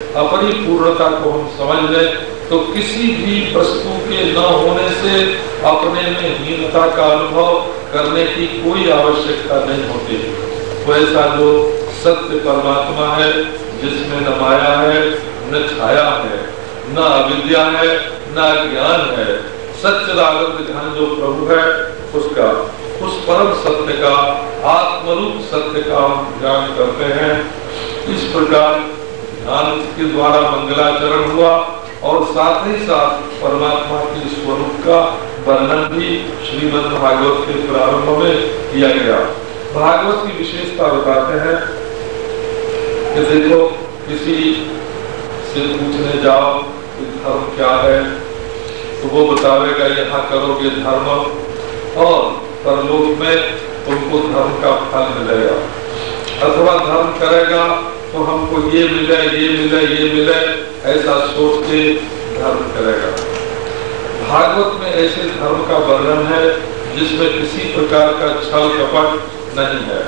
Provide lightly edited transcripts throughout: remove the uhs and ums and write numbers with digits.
अपनी पूर्णता को हम समझ लें तो किसी भी वस्तु के न होने से अपने में हीनता का अनुभव करने की कोई आवश्यकता नहीं होती। वो ऐसा जो सत्य परमात्मा है, जिसमें न माया है न छाया है, न अविद्या है न ज्ञान है, सच्चिदानंद घन जो प्रभु है, उसका, उस परम सत्य का, आत्मरूप सत्य का हम ध्यान करते हैं। इस प्रकार ध्यान के द्वारा मंगलाचरण हुआ और साथ ही साथ परमात्मा के स्वरूप का वर्णन भी श्रीमद् भागवत के प्रारंभ में किया गया। भागवत की विशेषता बताते हैं कि देखो, किसी से पूछने जाओ कि धर्म क्या है, तो वो बतावेगा यहाँ करोगे धर्म और परलोक में तुमको धर्म का फल मिलेगा, अथवा धर्म करेगा तो हमको ये मिले ये मिले ये मिले, ऐसा सोच के धर्म करेगा। भागवत में ऐसे धर्म का वर्णन है जिसमें किसी प्रकार का छल कपट नहीं है।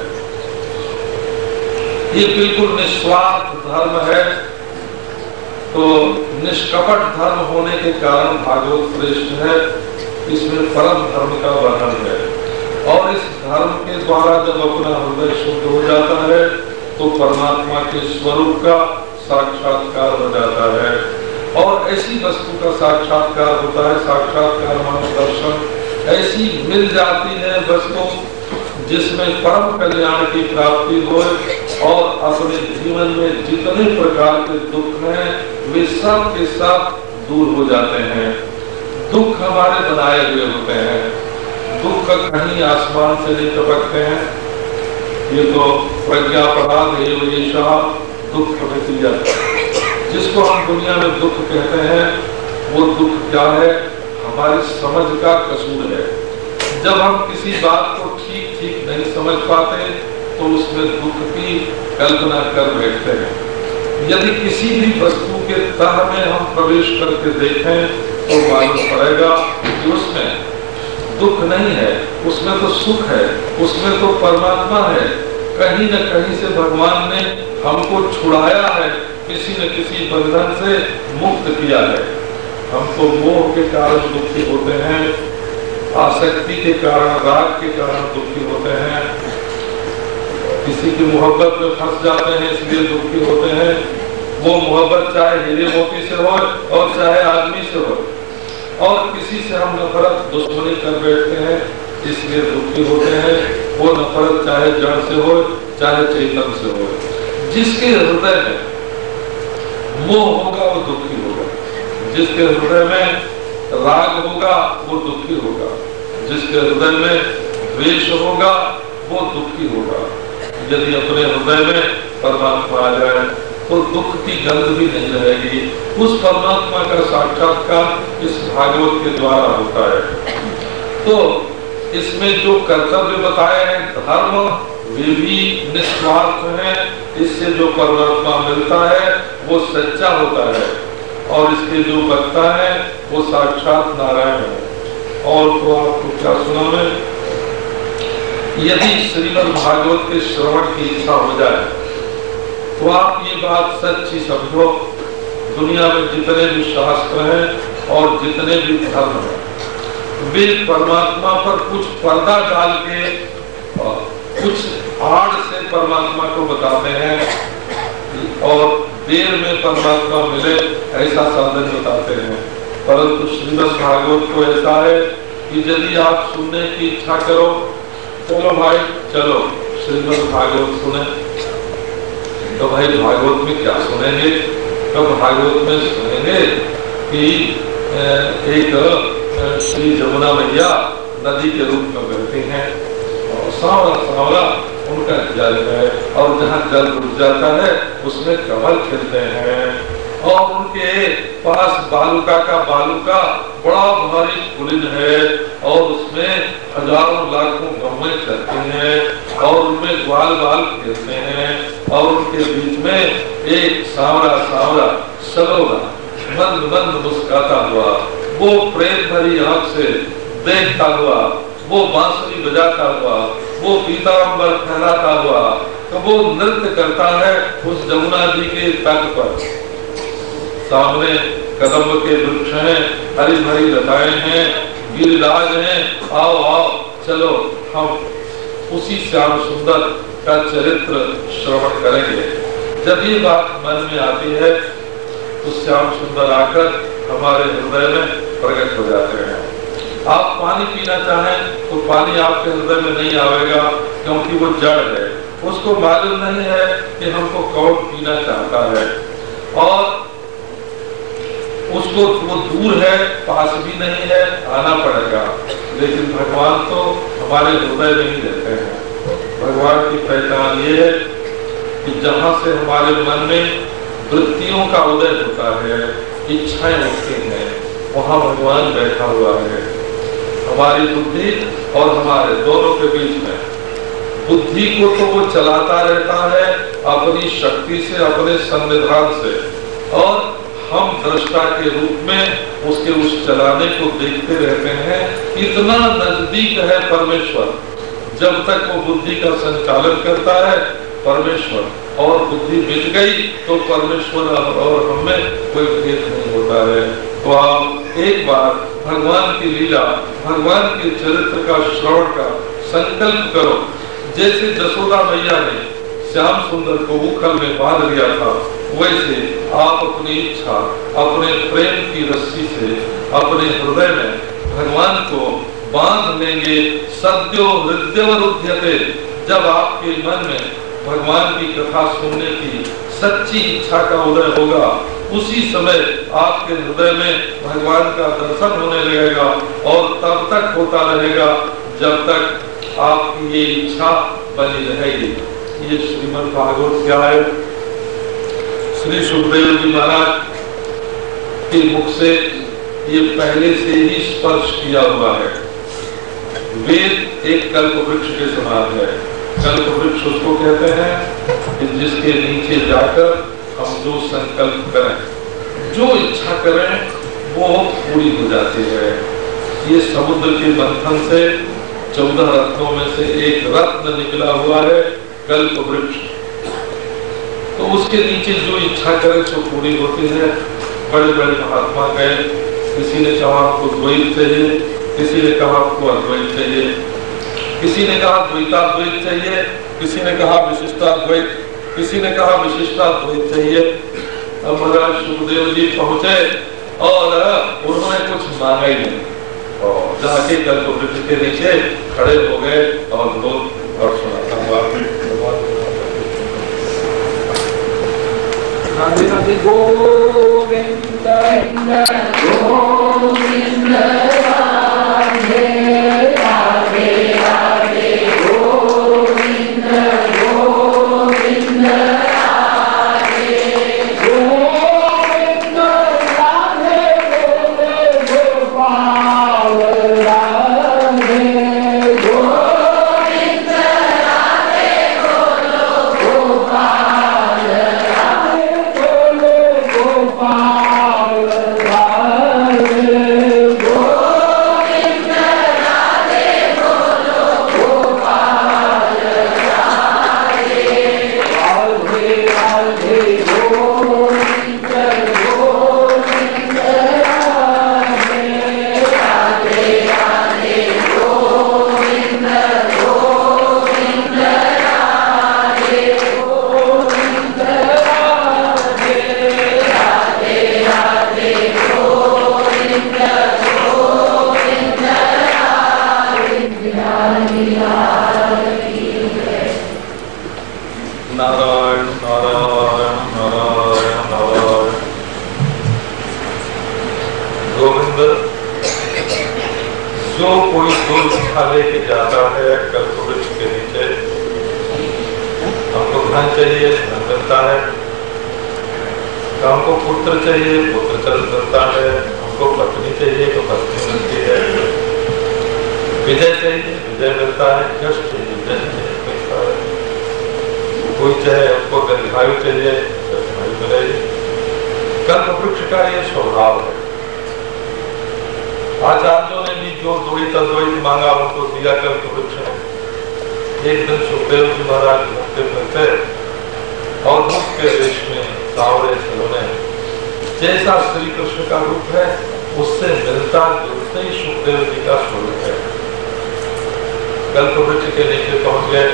ये बिल्कुल निस्वार्थ धर्म है। तो निष्कपट धर्म होने के कारण भागवत श्रेष्ठ है। इसमें परम धर्म का वर्णन है और इस धर्म के द्वारा जब अपना हृदय शुद्ध हो जाता है तो परमात्मा के स्वरूप का साक्षात्कार हो जाता है। और ऐसी वस्तु का साक्षात्कार होता है, साक्षात्कार माने दर्शन, ऐसी मिल जाती है वस्तु जिसमें परम कल्याण की प्राप्ति हो और अपने जीवन में जितने प्रकार के दुख हैं वे सब के सब दूर हो जाते हैं। दुख हमारे बनाए हुए होते हैं, दुख कहीं आसमान से नहीं टपकते हैं। ये तो प्रज्ञापराध दुख प्रकृतिया, जिसको हम दुनिया में दुख कहते हैं, वो दुख क्या है? हमारी समझ का कसूर है। जब हम किसी बात को ठीक ठीक नहीं समझ पाते तो उसमें दुख की कल्पना कर बैठते हैं। यदि किसी भी वस्तु के तह में हम प्रवेश करके देखें तो मालूम पड़ेगा कि उसमें दुख नहीं है, उसमें तो सुख है, उसमें तो परमात्मा है। कहीं न कहीं से भगवान ने हमको छुड़ाया है, किसी न किसी बंधन से मुक्त किया है। हम तो मोह के कारण दुखी होते हैं, आसक्ति के कारण, राग के कारण दुखी होते हैं, किसी की मोहब्बत में फंस जाते हैं इसलिए दुखी होते हैं। वो मोहब्बत चाहे हीरे मोती से हो और चाहे आदमी से हो, और किसी से हम नफरत दुश्मनी कर बैठते हैं इसलिए दुखी होते हैं। वो नफरत चाहे जड़ से हो चाहे चेतन से हो। जिसके हृदय में मोह होगा वो दुखी होगा, जिसके हृदय में राग होगा वो दुखी होगा, जिसके हृदय में द्वेष होगा वो दुखी होगा। यदि अपने हृदय में परमात्मा आ जाए तो दुख की गंध भी नहीं रहेगी। उस परमात्मा का साक्षात्कार इस भागवत के द्वारा होता है। तो इसमें जो कर्तव्य बताए हैं धर्म, वे भी निस्वार्थ हैं। इससे जो परमात्मा मिलता है वो सच्चा होता है और इसके जो वक्ता है वो साक्षात नारायण है। और तो आपको क्या सुना मैं, यदि श्रीमद् भागवत के श्रवण की इच्छा हो जाए तो आप ये बात सच्ची समझो, दुनिया में जितने भी शास्त्र हैं और जितने भी धर्म हैं वे परमात्मा पर कुछ पर्दा डाल के कुछ आड़ से परमात्मा को बताते हैं और देर में परमात्मा मिले ऐसा साधन बताते हैं। परंतु श्रीमद् भागवत को ऐसा है कि यदि आप सुनने की इच्छा करो, चलो भाई चलो श्रीमद् भागवत सुने, तो भाई भागवत में क्या सुनेंगे? तो भागवत में सुनेंगे कि एक श्री जमुना मैया नदी के रूप में बहती हैं और सांवला सांवला उनका जल है और जहाँ जल रुक जाता है उसमें कमल खिलते हैं और उनके पास बालुका का बालुका बड़ा भारी पुलिन है और उसमें हजारों लाखों गम्मे चलती हैं और उनमें ग्वाल बाल खेलते हैं और उनके बीच में एक सांवला सांवला सलोना मंद मंद मुस्काता हुआ, वो प्रेम भरी आंख से देखता हुआ, वो बांसुरी बजाता हुआ, वो पीतांबर फहराता हुआ, तो वो नृत्य करता है उस जमुना जी के तट पर। सामने कदम्ब के वृक्ष हैं, हरी भरी लताएं हैं, गिरिराज हैं, आओ आओ चलो हम उसी श्याम सुंदर का चरित्र श्रवण करेंगे। जब ये बात मन में आती है तो श्याम सुंदर आकर हमारे हृदय में प्रकट हो जाते हैं। आप पानी पीना चाहें तो पानी आपके हृदय में नहीं आएगा, क्योंकि वो जड़ है, उसको मालूम नहीं है कि हमको कौन पीना चाहता है, और उसको वो दूर है, पास भी नहीं है, आना पड़ेगा। लेकिन भगवान तो हमारे हृदय में ही रहते हैं। भगवान की पहचान ये है कि जहाँ से हमारे मन में वृत्तियों का उदय होता है, इच्छाएं उठती हैं, वहाँ भगवान बैठा हुआ है। हमारी बुद्धि और हमारे दोनों के बीच में, बुद्धि को तो वो चलाता रहता है अपनी शक्ति से, अपने संविधान से, और हम दृष्टा के रूप में उसके उस चलाने को देखते रहते हैं। इतना नजदीक है परमेश्वर, जब तक वो बुद्धि का संचालन करता है परमेश्वर, और बुद्धि मिट गई तो परमेश्वर और हमें कोई भेद नहीं होता है। तो आप एक बार भगवान की लीला, भगवान के चरित्र का श्रवण का संकल्प करो। जैसे जसोदा मैया ने श्याम सुंदर को उखल में बांध लिया था, वैसे आप अपनी इच्छा, अपने प्रेम की रस्सी से अपने हृदय में भगवान को बांध लेंगे। सद्यो हृदयवरुध्यते, जब आपके मन में भगवान की कथा सुनने की सच्ची इच्छा का उदय होगा, उसी समय आपके हृदय में भगवान का दर्शन होने लगेगा, और तब तक होता रहेगा जब तक आपकी ये इच्छा बनी रहेगी। ये श्रीमद् भागवत क्या है? श्री सुखदेव जी महाराज के मुख से ये पहले से ही स्पर्श किया हुआ है। वेद एक कल्प वृक्ष के समान है। कल्प वृक्ष उसको कहते हैं कि जिसके नीचे जाकर हम जो संकल्प करें, जो इच्छा करें, वो पूरी हो जाती है। ये समुद्र के मंथन से 14 रत्नों में से एक रत्न निकला हुआ है, कल्प वृक्ष। तो उसके नीचे जो इच्छा करे सो पूरी होती है। बड़े बड़े महात्मा गए, किसी ने कहा आपको द्वैत चाहिए, किसी ने कहा आपको अद्वैत चाहिए, किसी ने कहा द्वैताद्वैत चाहिए, किसी ने कहा विशिष्टाद्वैत, किसी ने कहा विशिष्टाद्वैत चाहिए। अब महाराज सुखदेव जी पहुंचे और उन्होंने कुछ मांगा ही नहीं, और जाके कल्प वृक्ष के नीचे खड़े हो गए और लोग और सुनाता हुआ राधे राधे गोविंद गोविंद राधे राधे राधे गोविंद गोविंद राधे गोविंद राधे गोपाल राधे गोविंद राधे गोपाल गोपाल राधे गोविंद राधे गोपाल राधे राधे राधे गोविंद गोविंद राधे राधे राधे गोविंद गोविंद राधे गोविंद राधे राधे राधे गोविंद गोविंद राधे। नारायण नारायण नारायण नारायण। गोविंद, जो कोई दो इच्छा लेके जाता है कल्प वृक्ष के नीचे, हमको धन चाहिए, धन मिलता है, हमको पुत्र चाहिए, पुत्र चल मिलता है, हमको पत्नी चाहिए तो पत्नी मिलती है, विजय चाहिए, विजय मिलता है, यश चाहिए, यश मिलता है, कोई चाहे हमको दीर्घायु चाहिए, दीर्घायु मिलेगी। कल्प वृक्ष का ये स्वभाव है। आचार्यों ने भी जो द्वैत अद्वैत मांगा उनको दिया कल्प वृक्ष ने। एक दिन सुखदेव जी महाराज घूमते फिरते और मुख के देश में सांवरे सलोने जैसा श्री कृष्ण का रूप है उससे मिलता जुलता ही सुखदेव जी का स्वरूप है। कल्प वृक्ष के नीचे पहुंच गए,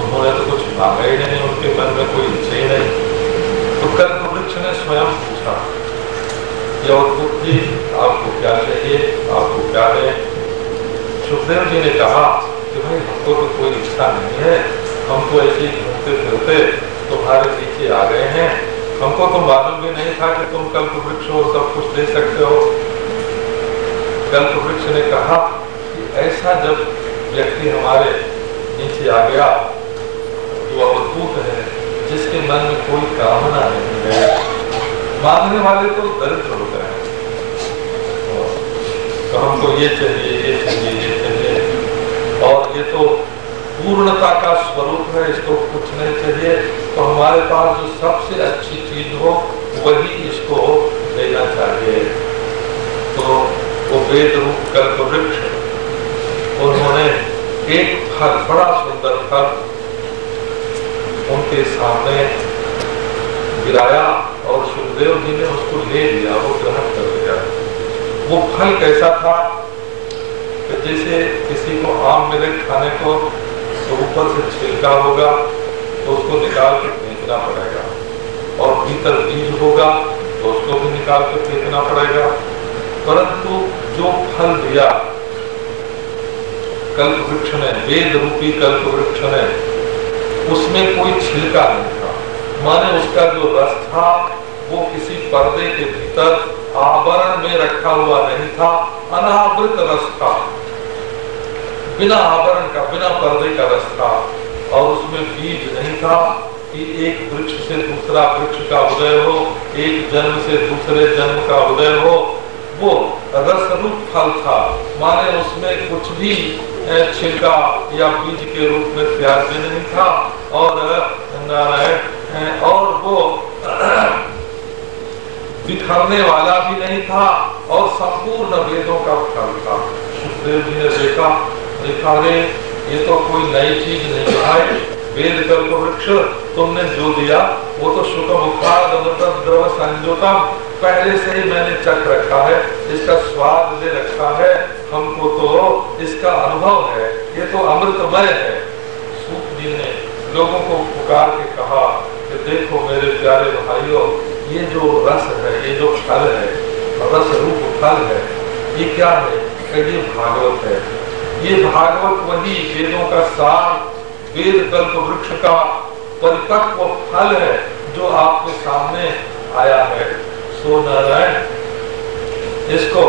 उन्होंने तो कुछ मांगा ही नहीं, उनके मन में कोई इच्छा ही नहीं। तो कल्प वृक्ष ने स्वयं पूछा, ये अवधूत जी आपको क्या चाहिए, आपको क्या है? सुखदेव जी ने कहा कि भाई हमको तो कोई इच्छा नहीं है, हम तो ऐसे ही घूमते फिरते तुम्हारे पीछे आ गए हैं, हमको तो मालूम भी नहीं था कि तुम कल्प वृक्ष हो, सब कुछ दे सकते हो। कल्प वृक्ष ने कहा कि ऐसा जब व्यक्ति हमारे नीचे आ गया जो अवधूत है, जिसके मन में कोई कामना नहीं है, मांगने वाले तो दरिद्र होते हैं, तो हमको ये चाहिए, ये चाहिए, ये चाहिए, और ये तो पूर्णता का स्वरूप है, इसको कुछ नहीं चाहिए, तो हमारे पास जो सबसे अच्छी चीज हो वही इसको देना चाहिए। तो वो वेद रूप कल्प वृक्ष, उन्होंने एक फल, बड़ा सुंदर फल उनके सामने गिराया और सुखदेव जी ने उसको ले लिया, वो ग्रहण कर लिया। वो फल कैसा था कि जैसे किसी को आम मिले खाने को, तो ऊपर से छिलका होगा तो उसको निकाल के फेंकना पड़ेगा, और भीतर बीज होगा तो उसको भी निकाल के फेंकना पड़ेगा। परंतु जो फल दिया कल्प वृक्ष ने, वेद रूपी कल्प वृक्ष ने, उसमें कोई छिलका नहीं था, माने उसका जो रस था वो किसी पर्दे के भीतर आवरण में रखा हुआ नहीं था, अनावृत रस था, बिना आवरण का, बिना पर्दे का रस था, और उसमें बीज नहीं था कि एक वृक्ष से दूसरा वृक्ष का उदय हो, एक जन्म से दूसरे जन्म का उदय हो। वो रस रूप फल था, माने उसमें कुछ भी छिलका या बीज के रूप में त्याज्य नहीं था, और वो बिखरने वाला भी नहीं था, और संपूर्ण वेदों का फल था। सुखदेव जी ने देखा रे, ये तो कोई नई चीज नहीं है, वेद कल्प वृक्ष तुमने जो दिया वो तो द्रव संजोतम, पहले से ही मैंने चख रखा है, इसका स्वाद ले रखा है, हमको तो इसका अनुभव है, ये तो अमृतमय है। सूत जी ने लोगों को पुकार के कहा कि देखो मेरे प्यारे भाइयों, ये जो रस है, ये जो फल है, रस रूप फल है, ये क्या है? ये भागवत है। ये भागवत वही वेदों का सार, वेद कल्प वृक्ष का परिपक्व फल है जो आपके सामने आया है। सो नारायण, इसको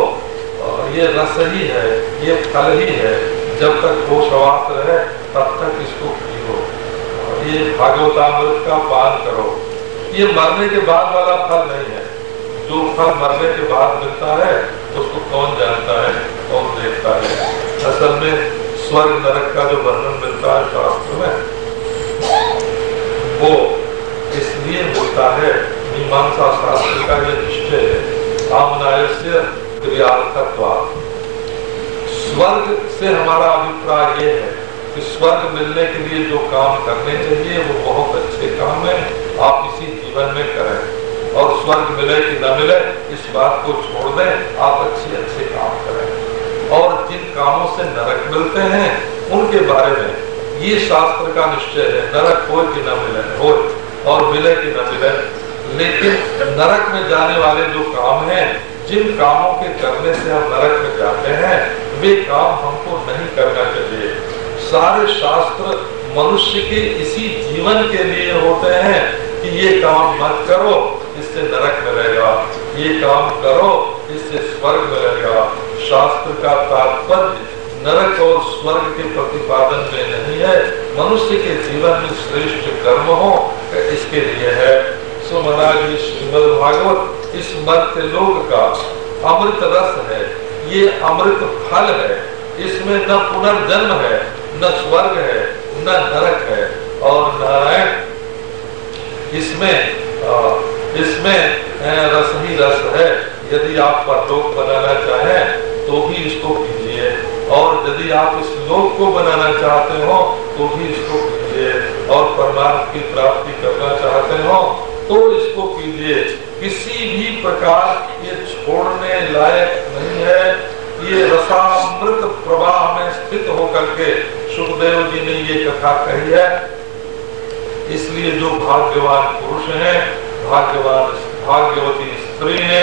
ये रस ही है, ये फल ही है, जब तक होशवास रहे तब तक इसको पियो, ये भागवतामृत का पान करो। ये मरने के बाद वाला फल नहीं है, जो फल मरने के बाद मिलता है उसको कौन जानता है, कौन देखता है। असल में स्वर्ग नरक का जो वर्णन मिलता है शास्त्र में, वो इसलिए मिलता है, मीमांसा शास्त्र का ये निश्चय है, आमनायस्य क्रियार्थत्वात्। स्वर्ग से हमारा अभिप्राय ये है कि स्वर्ग मिलने के लिए जो काम करने चाहिए वो बहुत अच्छे काम है, आप इसी जीवन में करें, और स्वर्ग मिले कि न मिले इस बात को छोड़ दें, आप अच्छे काम करें। और जिन कामों से नरक मिलते हैं उनके बारे में ये शास्त्र का निश्चय है, नरक हो कि न मिले, हो और मिले कि न मिले। लेकिन नरक में जाने वाले जो काम हैं, जिन कामों के करने से हम नरक में जाते हैं, वे काम हमको नहीं करना चाहिए। सारे शास्त्र मनुष्य के इसी जीवन के लिए होते हैं कि ये काम मत करो, इससे नरक मिलेगा, ये काम करो, इससे स्वर्ग मिलेगा। शास्त्र का तात्पर्य नरक और स्वर्ग के प्रतिपादन में नहीं है, मनुष्य के जीवन में श्रेष्ठ कर्म हो इसके लिए है। सो महाराज, ये श्रीमद् भागवत इस मर्त्य लोक का अमृत रस है, ये अमृत फल है, इसमें न पुनर्जन्म है, न स्वर्ग है, न नरक है, और नारायण इसमें रस ही रस है। यदि आप परलोक बनाना चाहें तो भी इसको कीजिए, और यदि आप इस लोक को बनाना चाहते हो तो भी इसको कीजिए, और परमात्मा की प्राप्ति करना चाहते हो तो इसको कीजिए। किसी भी प्रकार ये छोड़ने लायक नहीं है। ये रसामृत प्रवाह में स्थित होकर के सुखदेव जी ने ये कथा कही है। इसलिए जो भाग्यवान पुरुष हैं, भाग्यवती स्त्री है,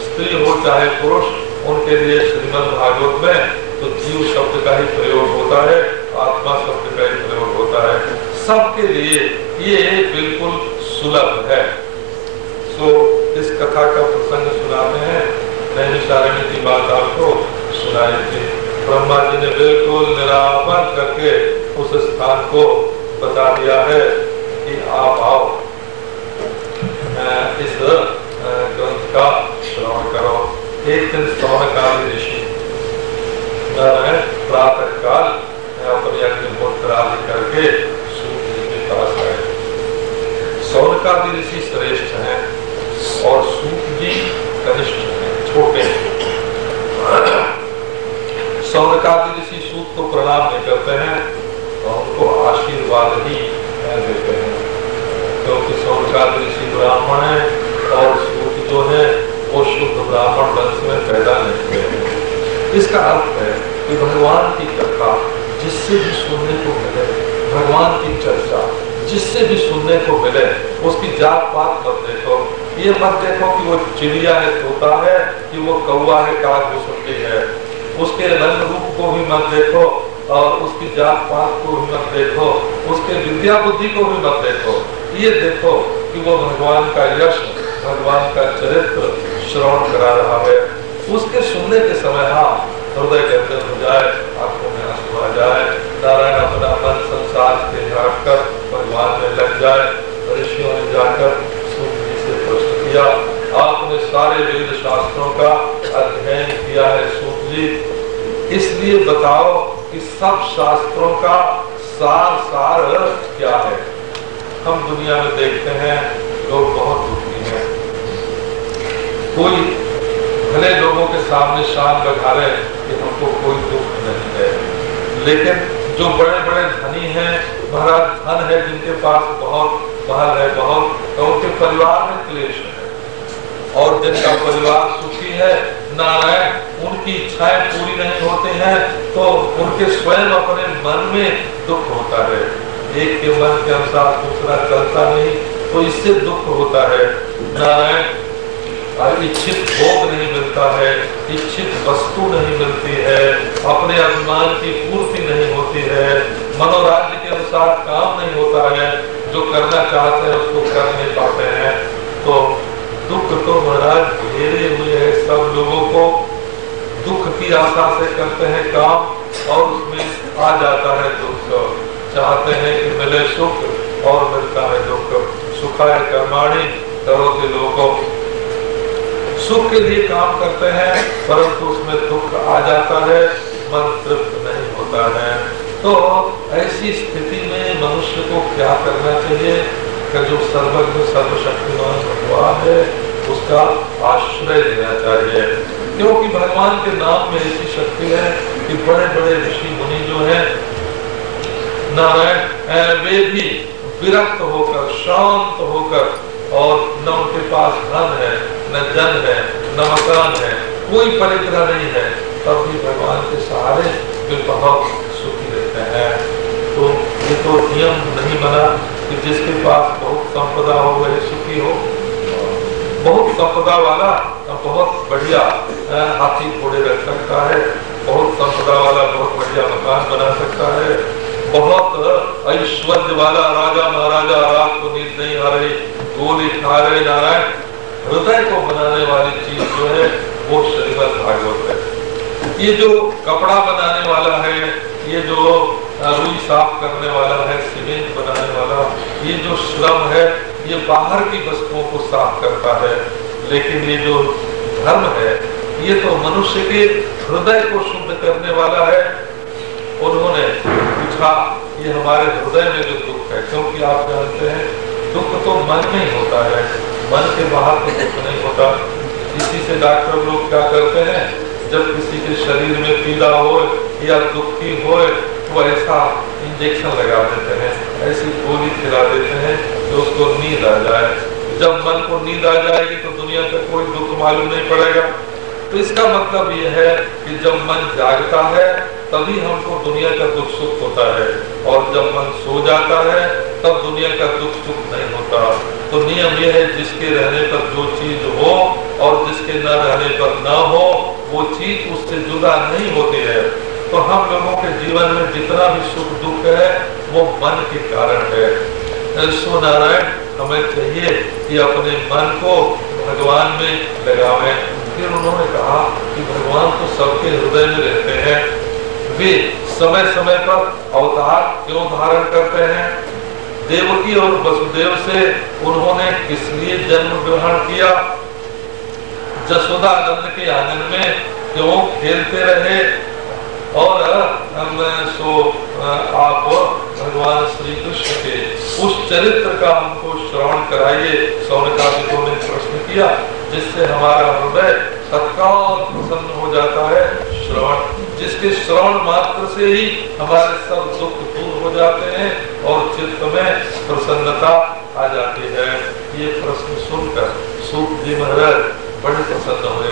स्त्री हो चाहे पुरुष, उनके लिए श्रीमद् भागवत में तो जीव शब्द का ही प्रयोग होता है, आत्मा शब्द का ही प्रयोग होता है। सबके लिए ये बिल्कुल सुलभ है। सो इस कथा का प्रसंग सुनाते हैं। नैमिषारण्य की बात आपको सुनाई थी। ब्रह्मा जी ने बिल्कुल निरावरण करके उस स्थान को बता दिया है कि आप आओ, इस ग्रंथ का श्रवण करो। एक दिन सौनकादि ऋषि प्रातः काल अपने अग्निहोत्र आदि करके सूर्य जी के पास आए। सौनकादि ऋषि श्रेष्ठ हैं और सूर्य जी कनिष्ठ हैं, छोटे हैं। सौनकादि ऋषि सूत को प्रणाम नहीं करते हैं और उनको आशीर्वाद ही देते हैं, क्योंकि सौनकादि ऋषि ब्राह्मण है और सूत जो है वो शुद्ध ब्राह्मण वंश में पैदा नहीं हुए हैं। इसका अर्थ है कि भगवान की कथा जिससे भी सुनने को मिले, भगवान की चर्चा जिससे भी सुनने को मिले, उसकी जात पात मत देखो। ये मत देखो कि वो चिड़िया है, तोता है, कि वो कौवा है, काग घुसुंडी है। उसके रंग रूप को भी मत देखो और उसकी जात पात को भी मत देखो, उसके विद्या बुद्धि को भी मत देखो। ये देखो कि वो भगवान का यश, भगवान का चरित्र श्रवण करा रहा है। उसके सुनने के समय हृदय के अंदर हो जाए, आंखों में आंसू आ जाए, नारायण अपना मन संसार से हट कर भगवान में लग जाए। ऋषियों ने जाकर सूर्य जी से प्रश्न किया, आपने सारे वेद शास्त्रों का अध्ययन किया है सूर्य जी, इसलिए बताओ कि सब शास्त्रों का सार क्या है। हम दुनिया में देखते हैं लोग बहुत दुखी हैं। कोई भले लोगों के सामने शान बघारे कि हमको कोई दुख नहीं है, लेकिन जो बड़े बड़े धनी हैं, महाराज धन है, जिनके पास बहुत महल है, बहुत, तो उनके परिवार में क्लेश है। और जिनका परिवार सुखी है, नारायण उनकी इच्छाएं पूरी नहीं होती हैं, तो उनके स्वयं अपने मन में दुख होता है। एक के मन के अनुसार दूसरा चलता नहीं, तो इससे दुख होता है। नारायण इच्छित भोग नहीं मिलता है, इच्छित वस्तु नहीं मिलती है, अपने अभिमान की पूर्ति नहीं होती है, मनोराज्य के अनुसार काम नहीं होता है, जो करना चाहते हैं उसको कर नहीं पाते हैं। तो दुख तो महाराज घेरे हुए है सब लोगों को। दुख की आशा से करते हैं काम और उसमें आ जाता है दुख। चाहते हैं कि मिले सुख और मिलता है दुख। सुखाय कर्माणि करोति लोको, सुख के लिए काम करते हैं परंतु उसमें दुख आ जाता है, मन तृप्त नहीं होता है। तो ऐसी स्थिति में मनुष्य को क्या करना चाहिए कि जो सर्वज्ञ सर्वशक्तिमान भगवान है उसका आश्रय लेना चाहिए, क्योंकि भगवान के नाम में ऐसी शक्ति है कि बड़े बड़े ऋषि मुनि जो है नारायण, वे भी विरक्त होकर, शांत होकर, और न उनके पास धन है, न जन है, न मकान है, कोई परिग्रह नहीं है, तब भी भगवान के सहारे वे बहुत सुखी रहते हैं। तो ये तो नियम नहीं बना कि जिसके पास बहुत संपदा हो वह सुखी हो। बहुत संपदा वाला बहुत बढ़िया हाथी घोड़े रख सकता है, बहुत संपदा वाला बहुत बढ़िया मकान बना सकता है, बहुत ऐश्वर्य वाला राजा महाराजा रात को नींद नहीं आ रही, गोली खा रहे। नारायण हृदय को बनाने वाली चीज जो है वो श्रीमद् भागवत है। ये जो कपड़ा बनाने वाला है, ये जो रुई साफ करने वाला है, सीमेंट बनाने वाला, ये जो श्रम है ये बाहर की वस्तुओं को साफ करता है, लेकिन ये जो धर्म है ये तो मनुष्य के हृदय को शुद्ध करने वाला है। उन्होंने पूछा ये हमारे हृदय में जो दुख है, क्योंकि आप जानते हैं दुख तो मन में ही होता है, मन के बाहर तो दुख नहीं होता। इसी से डॉक्टर लोग क्या करते हैं, जब किसी के शरीर में पीड़ा हो या दुखी हो तो ऐसा इंजेक्शन लगा देते हैं, ऐसी गोली खिला देते हैं कि उसको नींद आ जाए। जब मन को नींद आ जाएगी तो दुनिया का कोई दुख मालूम नहीं पड़ेगा। तो इसका मतलब यह है कि जब मन जागता है तभी हमको दुनिया का दुख सुख होता है, और जब मन सो जाता है तब दुनिया का दुख सुख नहीं होता। तो नियम यह है, जिसके रहने पर जो चीज हो और जिसके न रहने पर न हो, वो चीज उससे जुदा नहीं होती है। तो हम लोगों के जीवन में जितना भी सुख दुख है वो मन के कारण है। सो नारायण हमें चाहिए कि अपने मन को भगवान में लगावें। फिर उन्होंने कहा कि भगवान तो सबके हृदय में रहते हैं, वे समय समय पर अवतार क्यों धारण करते हैं? देवकी और वसुदेव से उन्होंने किस लिए जन्म ग्रहण किया? जसोदा नंद के आंगन में क्यों खेलते रहे? और आप भगवान श्री कृष्ण के उस चरित्र का हमको श्रवण कराइए। सौनकादिकों ने प्रश्न किया, जिससे हमारा हृदय तत्काल प्रसन्न हो जाता है। श्रवण, जिसके श्रवण मात्र से ही हमारे सब दुख दूर हो जाते हैं और चित्त में प्रसन्नता आ जाती है। ये प्रश्न सुनकर सूत जी महाराज बड़े प्रसन्न हुए।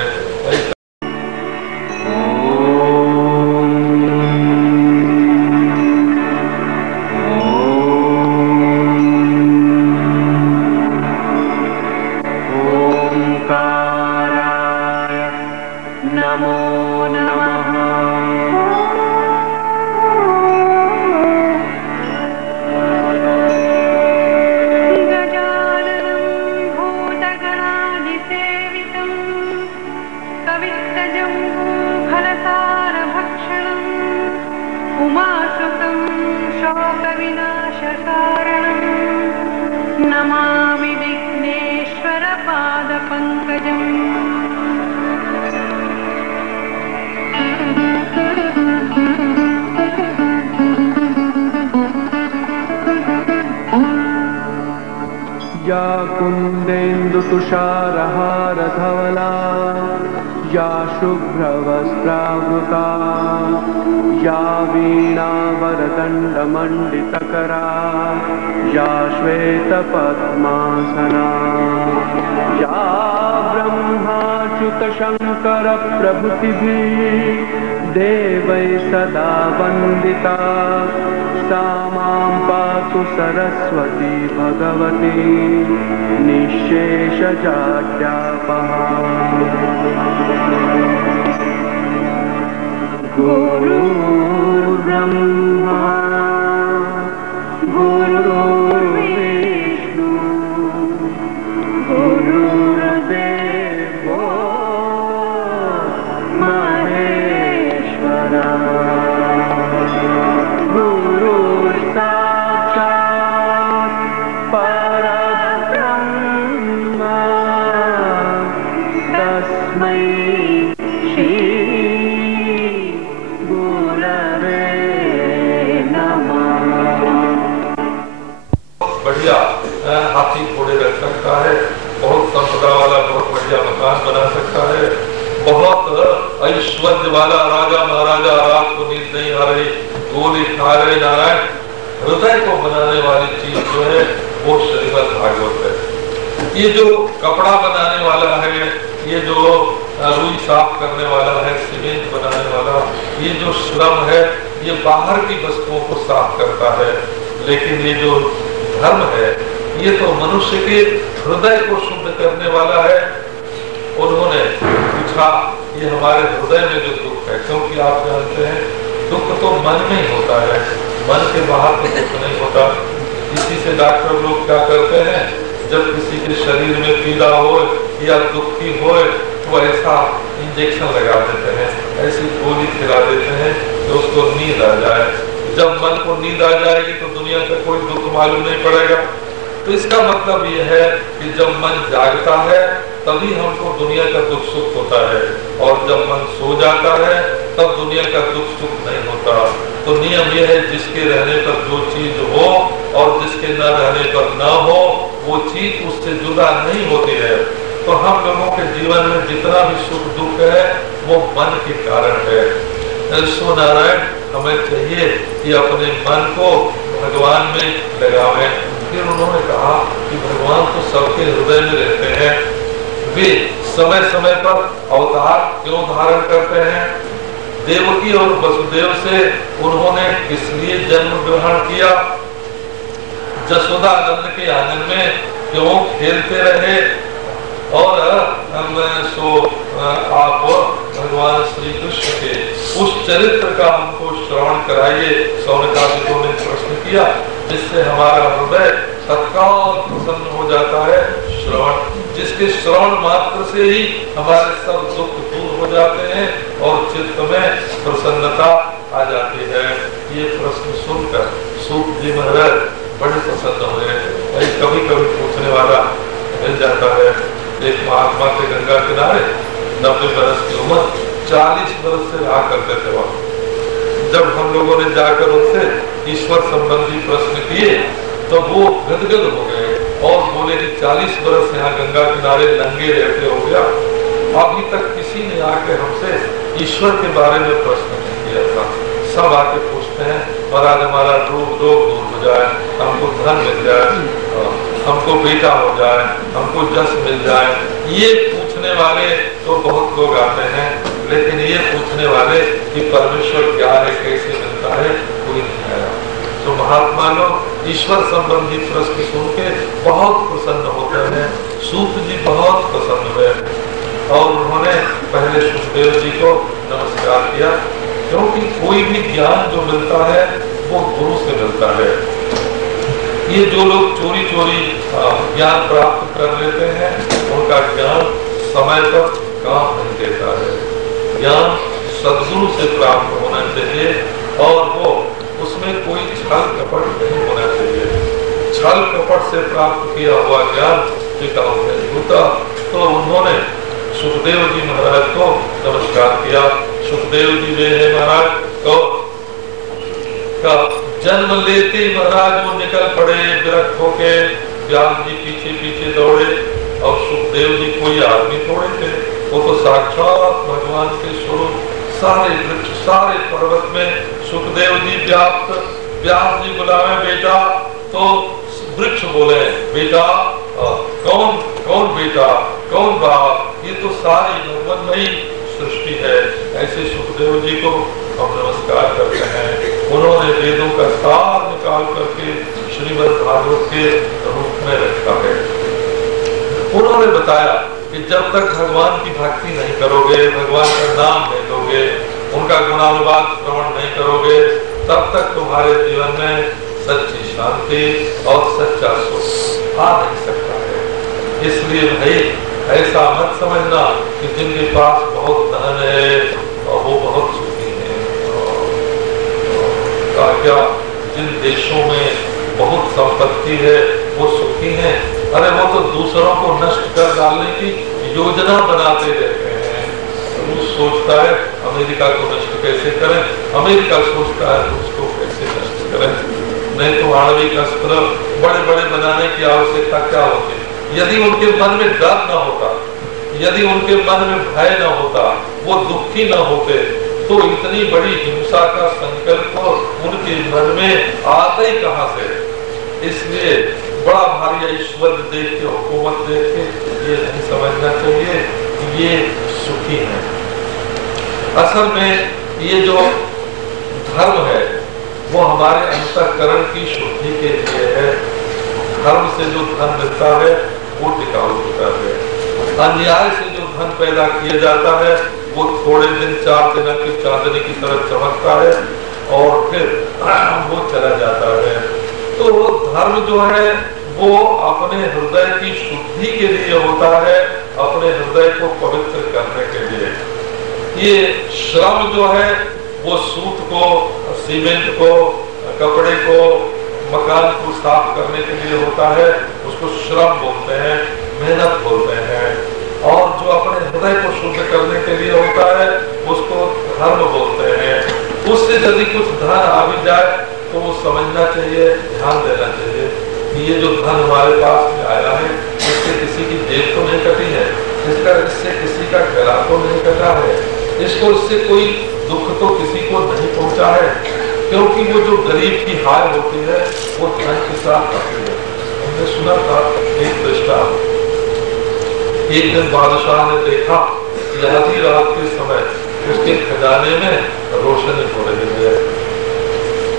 नमामि विघ्नेश्वर पादपङ्कजम्। या कुन्देन्दुतुषारहारधवला, या शुभ्रवस्त्रावृता, या वीणावरदण्डमण्डितकरा, या श्वेतपद्मासना, या ब्रह्माच्युतशङ्करप्रभृतिभिः देवैः सदा वन्दिता, सा मां पातु सरस्वती भगवती निःशेषजाड्यापहा। गुरुर्ब्रह्मा गुरुर्विष्णु गुरुर्देवो महेश्वरा, गुरुः साक्षात् परब्रह्म, तस्मै श्री बढ़िया हाथी घोड़े रख सकता है, बहुत संपदा वाला बहुत बढ़िया मकान बना सकता है, बहुत ऐश्वर्य वाला राजा महाराजा, रात को नींद नहीं आ रही, गोली खा रहे। नारायण, हृदय को बनाने वाली चीज जो है वो श्रीमद् भागवत है। ये जो कपड़ा बनाने वाला है, ये जो रुई साफ करने वाला है, सीमेंट बनाने वाला, ये जो श्रम है ये बाहर की वस्तुओं को साफ करता है, लेकिन ये जो धर्म है ये तो मनुष्य के हृदय को शुद्ध करने वाला है। उन्होंने पूछा ये हमारे हृदय में जो दुख है, क्योंकि आप जानते हैं दुख तो मन में ही होता है, मन के बाहर तो दुख नहीं होता। इसी से डॉक्टर लोग क्या करते हैं, जब किसी के शरीर में पीड़ा हो या दुखी हो तो ऐसा इंजेक्शन लगा देते हैं, ऐसी गोली खिला देते हैं तो उसको नींद आ जाए। जब मन को नींद आ जाएगी तो दुनिया का कोई दुख मालूम नहीं पड़ेगा। तो इसका मतलब यह है कि जब मन जागता है तभी हमको दुनिया का दुख सुख होता है, और जब मन सो जाता है तब दुनिया का दुख सुख नहीं होता। तो नियम यह है, जिसके रहने पर जो चीज हो और जिसके न रहने पर न हो, वो चीज उससे जुदा नहीं होती है। तो हम लोगों के जीवन में जितना भी सुख दुख है वो मन के कारण है। सो नारायण हमें चाहिए कि अपने मन को भगवान में लगावें। फिर उन्होंने कहा कि भगवान तो सबके हृदय में रहते हैं, वे समय समय पर अवतार क्यों धारण करते हैं? देवकी और वसुदेव से उन्होंने किस लिए जन्म ग्रहण किया? जसोदा नंद के आंगन में क्यों खेलते रहे? और आप भगवान श्री कृष्ण के उस चरित्र का हमको श्रवण कराइए। सौनकादिकों ने प्रश्न किया, जिससे हमारा हृदय तत्काल प्रसन्न हो जाता है। श्रवण, जिसके श्रवण मात्र से ही हमारे सब दुख दूर हो जाते हैं और चित्त में प्रसन्नता आ जाती है। ये प्रश्न सुनकर सूत जी महाराज बड़े प्रसन्न हुए। कभी कभी पूछने वाला मिल जाता है। एक महात्मा के गंगा किनारे 90 बरस की उम्र, 40 बरस से रहा करते थे वहाँ। जब हम लोगों ने जाकर उनसे ईश्वर संबंधी प्रश्न किए तो वो गदगद हो गए और बोले कि 40 बरस यहाँ गंगा किनारे नंगे रहते हो गया, अभी तक किसी ने आके हमसे ईश्वर के बारे में प्रश्न नहीं किया था। सब आके पूछते हैं महाराज हमारा रोग दूर हो जाए, हमको धन मिल जाए, हमको बेटा हो जाए, हमको जस मिल जाए। ये पूछने वाले तो बहुत लोग आते हैं, लेकिन ये पूछने वाले कि परमेश्वर क्या है, कैसे मिलता है, कोई नहीं आया। तो महात्मा लोग ईश्वर संबंधी प्रश्न सुन के बहुत प्रसन्न होते हैं। सूत जी बहुत प्रसन्न हुए और उन्होंने पहले सुखदेव जी को नमस्कार किया, क्योंकि कोई भी ज्ञान जो मिलता है वो गुरु से मिलता है। ये जो लोग चोरी चोरी ज्ञान प्राप्त कर लेते हैं, उनका ज्ञान समय पर काम नहीं देता है। ज्ञान सद्गुरु से प्राप्त होना चाहिए और वो उसमें कोई छल कपट नहीं होना चाहिए। छल कपट से प्राप्त किया हुआ ज्ञान टिकाऊ नहीं होता। तो उन्होंने सुखदेव जी महाराज को नमस्कार किया। सुखदेव जी वे है महाराज का जन्म लेते महाराज वो निकल पड़े विरक्त होके। व्यास जी पीछे पीछे दौड़े और सुखदेव जी कोई आदमी थोड़े थे, वो तो साक्षात भगवान के स्वरूप। सारे वृक्ष सारे पर्वत में सुखदेव जी व्याप्त। व्यास जी बुलावे बेटा, तो वृक्ष बोले बेटा, कौन कौन बेटा, कौन बाप, ये तो सारी भगवान सृष्टि है। ऐसे सुखदेव जी को हम नमस्कार करते हैं। उन्होंने वेदों का सार निकाल करके श्रीमद् भागवत के रूप में रखा है। उन्होंने बताया कि जब तक भगवान की भक्ति नहीं करोगे, भगवान का नाम नहीं लोगे, उनका गुणानुवाद श्रवण नहीं करोगे, तब तक तुम्हारे जीवन में सच्ची शांति और सच्चा सुख आ नहीं सकता है। इसलिए भाई ऐसा मत समझना कि जिनके पास बहुत धन है और वो बहुत सुखी है। क्या जिन देशों में बहुत संपत्ति है वो सुखी हैं? अरे वो तो दूसरों को नष्ट कर डालने की योजना बनाते रहते हैं। रूस सोचता है अमेरिका को नष्ट कैसे करें, अमेरिका सोचता है रूस को कैसे नष्ट करें। नहीं तो आणविक अस्त्र बड़े बड़े बनाने की आवश्यकता क्या होती? यदि उनके मन में डर न होता, यदि उनके मन में भय न होता, वो दुखी न होते, तो इतनी बड़ी हिंसा का संकल्प उनके मन में आता ही कहां से? इसलिए बड़ा भारी ऐश्वर्य देख के, हुकूमत देख के ये नहीं समझना चाहिए कि ये सुखी है। असल में ये जो धर्म है वो हमारे अंतःकरण की शुद्धि के लिए है। धर्म से जो धन मिलता है वो टिकाऊ होता है। अन्याय से जो धन पैदा किया जाता है वो थोड़े दिन, 4 दिन की चांदनी की तरह चमकता है और फिर वो चला जाता है। तो वो धर्म जो है वो अपने हृदय की शुद्धि के लिए होता है, अपने हृदय को पवित्र करने के लिए। ये श्रम जो है वो सूत को, सीमेंट को, कपड़े को, मकान को साफ करने के लिए होता है, उसको श्रम बोलते हैं, मेहनत बोलते हैं। और जो अपने हृदय को शुद्ध करने के लिए होता है उसको धर्म बोलते हैं। उससे यदि कुछ धन आ भी जाए तो वो समझना चाहिए, ध्यान देना चाहिए कि ये जो धन हमारे पास में आया है इससे किसी की जेब तो नहीं कटी है, इससे किसी का गला तो नहीं कटा है, इसको इससे कोई दुख तो किसी को नहीं पहुंचा है। क्योंकि वो जो गरीब की हार होती है वो धन के साथ आती है। हमने सुना था एक दृष्टांत, एक दिन बादशाह ने देखा कि आधी रात के समय उसके खजाने में रोशनी हो रही है।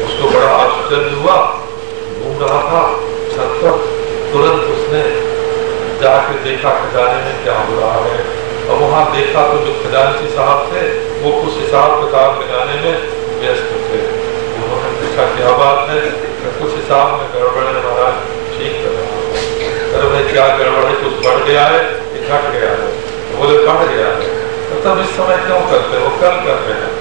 उसको बड़ा आश्चर्य हुआ, घूम रहा था छत पर, तुरंत उसने जाके देखा खजाने में क्या हो रहा है। और वहां देखा तो जो खजांची साहब थे वो कुछ हिसाब किताब लगाने में व्यस्त थे। उन्होंने पूछा क्या बात है? कुछ हिसाब में गड़बड़ है महाराज, ठीक कर रहा हूँ। अरे भाई क्या गड़बड़ है? कुछ बढ़ गया है कि घट गया है? बोले बढ़ गया है। तो तब इस समय क्यों करते हो? कल कर रहे हैं।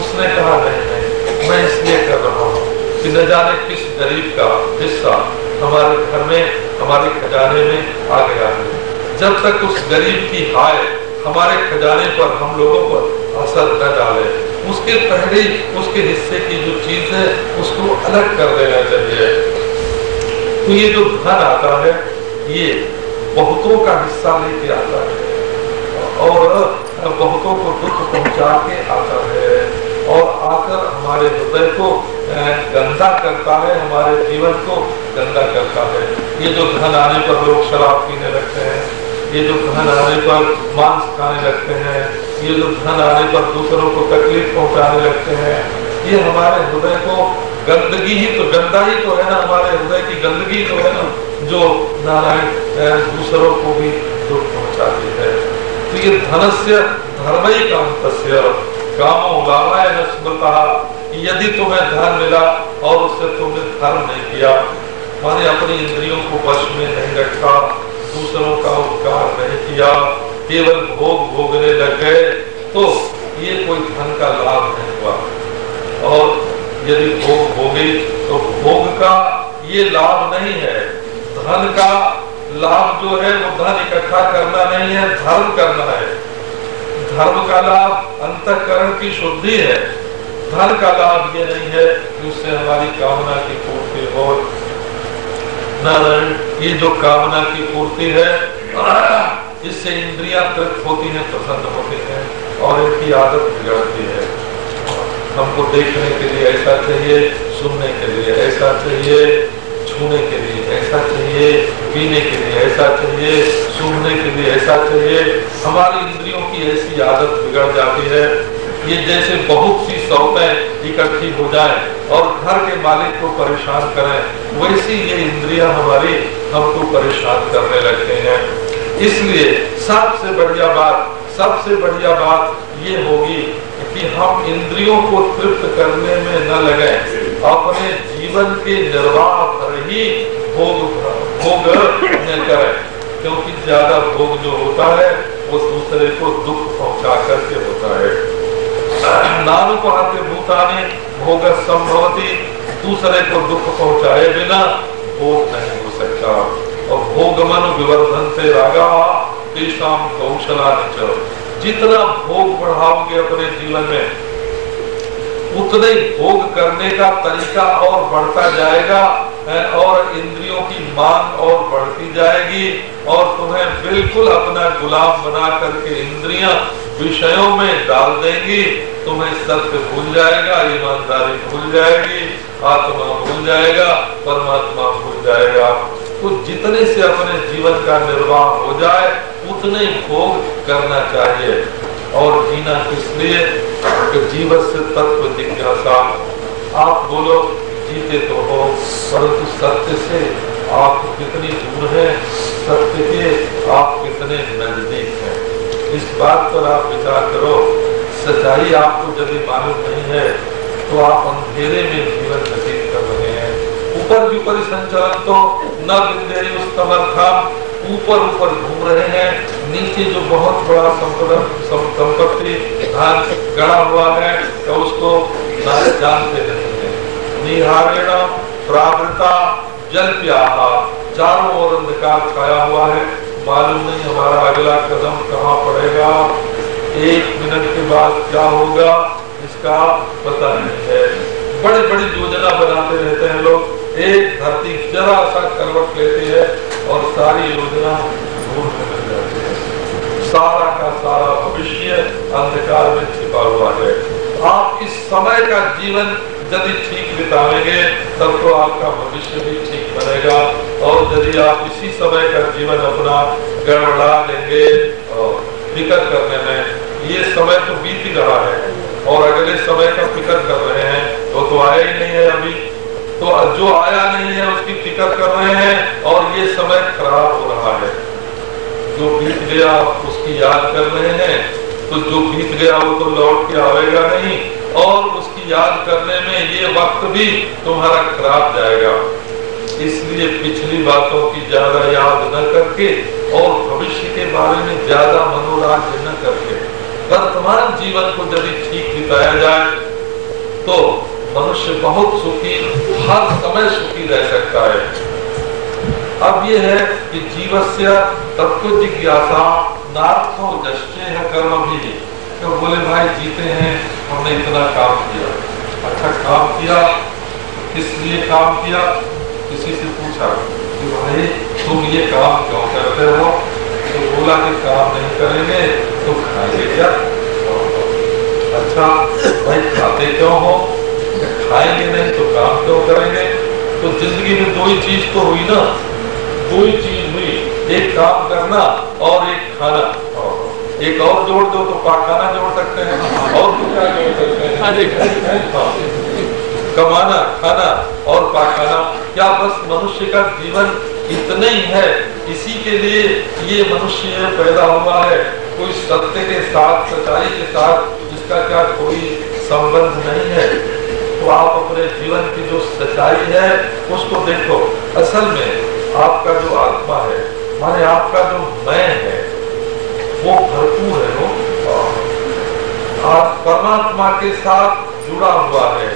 उसने कहा नहीं, मैं इसलिए कर रहा हूँ कि न जाने किस गरीब का हिस्सा हमारे घर में, हमारे खजाने में आ गया है। जब तक उस गरीब की हाय हमारे खजाने पर, हम लोगों पर असर न डाले, उसके पहले उसके हिस्से की जो चीज है उसको अलग कर देना चाहिए। तो ये जो धन आता है ये बहुतों का हिस्सा लेके आता है और बहुतों को दुख पहुंचा के आता है और आकर हमारे हृदय को गंदा करता है, हमारे जीवन को गंदा करता है। ये जो धन आने पर लोग शराब पीने लगते हैं, ये जो धन आने पर मांस खाने लगते हैं, ये जो धन आने पर दूसरों को तकलीफ पहुंचाने लगते हैं, ये हमारे हृदय को गंदगी ही तो, गंदा ही तो है ना, हमारे हृदय की गंदगी तो है ना, जो नारायण दूसरों को भी दुख पहुंचाती है। तो ये धनस्य धर्मई कांतस्य कामो लाभाय न स्मृतः। यदि तुम्हें धन मिला और उससे तुमने धर्म नहीं किया, माने अपनी इंद्रियों को वश में नहीं रखा, दूसरों का उपकार नहीं किया, केवल भोग भोगने लग गए, तो ये कोई धन का लाभ नहीं हुआ। और यदि भोग भोगे तो भोग का ये लाभ नहीं है। धन का लाभ जो है वो धन इकट्ठा करना नहीं है, धर्म करना है। धर्म का लाभ अंतःकरण की शुद्धि है। धन का लाभ ये नहीं है कि उससे हमारी कामना की पूर्ति हो। नारायण, ये जो कामना की पूर्ति है इससे इंद्रियां तृप्त होती हैं, प्रसन्न होती हैं और इनकी आदत बिगड़ती है। हमको देखने के लिए ऐसा चाहिए, सुनने के लिए ऐसा चाहिए, छूने के लिए ऐसा चाहिए, पीने के लिए ऐसा चाहिए, सूंघने के लिए ऐसा चाहिए। हमारी इंद्रियों की ऐसी आदत बिगड़ जाती है। ये जैसे बहुत सी सौतें इकट्ठी हो जाएं और घर के मालिक को परेशान करें, वैसी ये इंद्रियां हमारी हमको परेशान करने लगते हैं। इसलिए सबसे बढ़िया बात ये होगी कि हम इंद्रियों को तृप्त करने में न लगे, अपने जीवन के निर्वाह पर ही भोग न करें, क्योंकि ज्यादा भोग जो होता है वो दूसरे को दुख पहुंचा करके होता है। नानुपाते भूतानि भोग संभवती, दूसरे को दुख पहुंचाए बिना भोग नहीं हो सकता। और भोग मनु विवर्धन्ते रागा तेषां कौशलानि। जितना भोग बढ़ाओगे अपने जीवन में, उतने भोग करने का तरीका और बढ़ता जाएगा और इंद्रियों की मांग और बढ़ती जाएगी और तुम्हें बिल्कुल अपना गुलाम बना करके इंद्रियां विषयों में डाल देंगी। तुम्हें सत्य भूल जाएगा, ईमानदारी भूल जाएगी, आत्मा भूल जाएगा, परमात्मा भूल जाएगा। तो जितने से अपने जीवन का निर्वाह हो जाए उतने भोग करना चाहिए। और जीना किस लिए? जीवन से तत्व जिज्ञासा। आप बोलो जीते तो हो, परंतु सत्य से आप कितनी दूर हैं, सत्य के आप कितने नजदीक हैं, इस बात पर आप विचार करो। सच्चाई आपको यदि मालूम नहीं है तो आप अंधेरे में जीवन व्यतीत कर रहे हैं। ऊपर की ऊपर संचलन तो न विद्युस्तमर्थम, ऊपर घूम रहे हैं, नीचे जो बहुत बड़ा संपत्ति धन गड़ा हुआ है तो उसको जानते नहीं है। निहारेण प्रावृता जल प्याहा, चारों ओर अंधकार छाया हुआ है, मालूम नहीं हमारा अगला कदम कहाँ पड़ेगा, एक मिनट के बाद क्या होगा इसका पता नहीं है। बड़ी बड़ी योजना बनाते रहते हैं लोग, एक धरती जरा सा करवट लेती है और सारी योजना धूल में मिल जाती है। सारा का सारा भविष्य अंधकार में छिपा हुआ है। आप इस समय का जीवन यदि ठीक बिताएंगे तब तो आपका भविष्य भी ठीक बनेगा। और यदि आप इसी समय का जीवन अपना गड़बड़ा देंगे और फिक्र करने में। ये समय तो बीत ही रहा है और अगले समय का फिक्र कर रहे हैं, वो तो आया ही नहीं है अभी, तो जो आया नहीं है उसकी फिक्र कर रहे हैं और ये समय खराब हो रहा है। जो बीत गया उसकी याद कर रहे हैं, तो जो बीत गया वो तो लौट के आएगा नहीं, और उसकी याद करने में ये वक्त भी तुम्हारा खराब जाएगा। इसलिए पिछली बातों की ज्यादा याद न करके और भविष्य के बारे में ज्यादा मनोराज्य न करके वर्तमान जीवन को यदि ठीक बिताया जाए तो मनुष्य बहुत सुखी, हर समय सुखी रह सकता है। अब ये है कि जीवस्य तत्व जिज्ञासा नार्थो दृष्टे है कर्म भी। तो बोले भाई जीते हैं, हमने इतना काम किया, अच्छा काम किया, किस लिए काम किया? किसी से पूछा कि भाई तुम ये काम क्यों करते हो? तो बोला कि काम नहीं करेंगे तो खाएंगे क्या? अच्छा भाई खाते क्यों हो? खाएंगे नहीं तो काम क्यों करेंगे? तो जिंदगी में दो ही चीज तो हुई ना, दो ही चीज हुई, एक काम करना और एक खाना। एक और जोड़ दो तो पाखाना जोड़ सकते हैं, और तो क्या जोड़ सकते हैं? कमाना, खाना और पाखाना। क्या बस मनुष्य का जीवन इतना ही है? इसी के लिए ये मनुष्य पैदा हुआ है? कोई सत्य के साथ, सच्चाई के साथ जिसका क्या कोई संबंध नहीं है? तो आप अपने जीवन की जो सच्चाई है उसको देखो। असल में आपका जो आत्मा है, माने आपका जो मैं है, वो भरपूर है, वो आप परमात्मा के साथ जुड़ा हुआ है।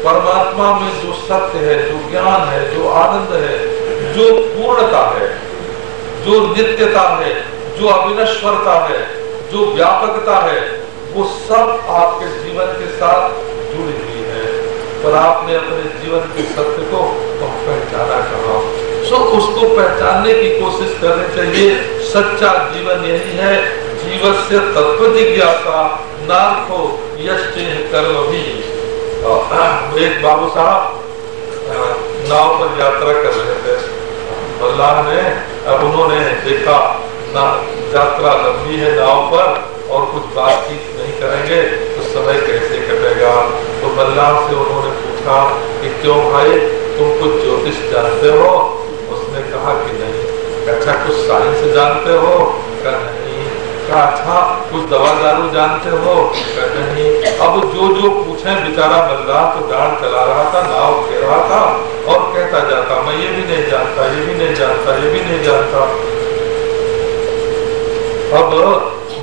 परमात्मा में जो सत्य है, जो ज्ञान है, जो आनंद है, जो पूर्णता है, जो नित्यता है, जो अविनश्वरता है, जो व्यापकता है, वो सब आपके जीवन के साथ जुड़ी हुई है। पर आपने अपने जीवन के सत्य को पहचाना कहाँ? सो उसको पहचानने की कोशिश करनी चाहिए। सच्चा जीवन यही है, जीवस्य तत्व जिज्ञासा नार्थो यश्चे कर्म भी। एक बाबू साहब नाव पर यात्रा कर रहे थे, अल्लाह ने, उन्होंने देखा ना यात्रा लंबी है नाव पर और कुछ बातचीत नहीं करेंगे तो समय कैसे कटेगा। तो अल्लाह से उन्होंने पूछा कि क्यों भाई तुम कुछ ज्योतिष जानते हो? उसने कहा कि नहीं। अच्छा कुछ साइंस जानते हो? कहा नहीं। कहा अच्छा कुछ दवा दारू जानते हो? कहा नहीं। अब जो पूछे बेचारा बल्ला तो गाड़ चला रहा था, नाव खेल रहा था और कहता जाता मैं ये भी नहीं जानता, ये भी नहीं जानता, ये भी नहीं जानता। अब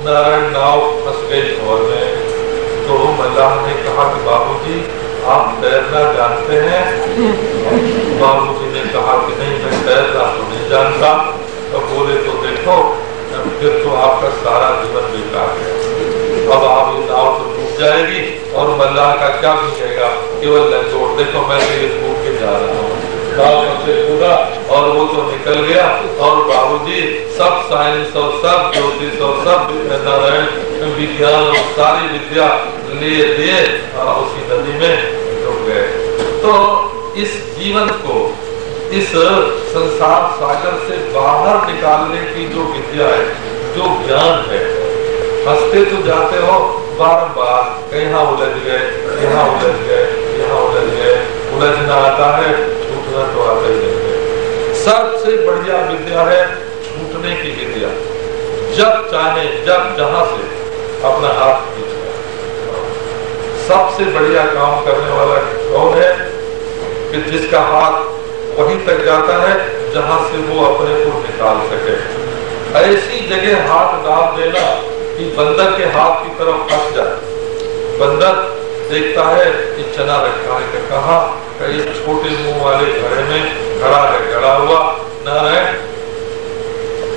नारायण नाव फंस गई धोर में। तो मल्लाह ने कहा कि बाबूजी आप तैरना जानते हैं? बाबूजी ने कहा कि नहीं मैं तैरना तो नहीं जानता। तो बोले तो देखो फिर तो आपका सारा जीवन बेकार है। अब आप ये नाव तो डूब जाएगी और मल्लाह का क्या पूछेगा? केवल लंगोट देखो मैं ये डूब के जा रहा हूँ। नाव से पूरा और वो तो निकल गया और बाबूजी सब साइंस और सब ज्योतिष और सब नारायण विज्ञान और सारी विद्या ले दिए और उसी नदी में डूब गए। तो इस जीवन को, इस संसार सागर से बाहर निकालने की जो विद्या है, जो ज्ञान है, हंसते तो जाते हो बार-बार, कहीं उलझ गए, यहाँ उलझ गए, यहाँ उलझ गए। उलझना आता है, छूटना तो आता ही नहीं है। सबसे बढ़िया विद्या है छूटने की विद्या। जब चाहे, जब जहां से अपना हाथ खींचना। सबसे बढ़िया काम करने वाला कौन है? कि जिसका हाथ वहीं तक जाता है जहां से वो अपने को निकाल सके। ऐसी जगह हाथ डाल देना कि बंदर के हाथ की तरफ फंस जाए। बंदर देखता है कि चना रखा है, कहा कहीं छोटे मुंह वाले घड़े में घड़ा है, घड़ा हुआ नारायण।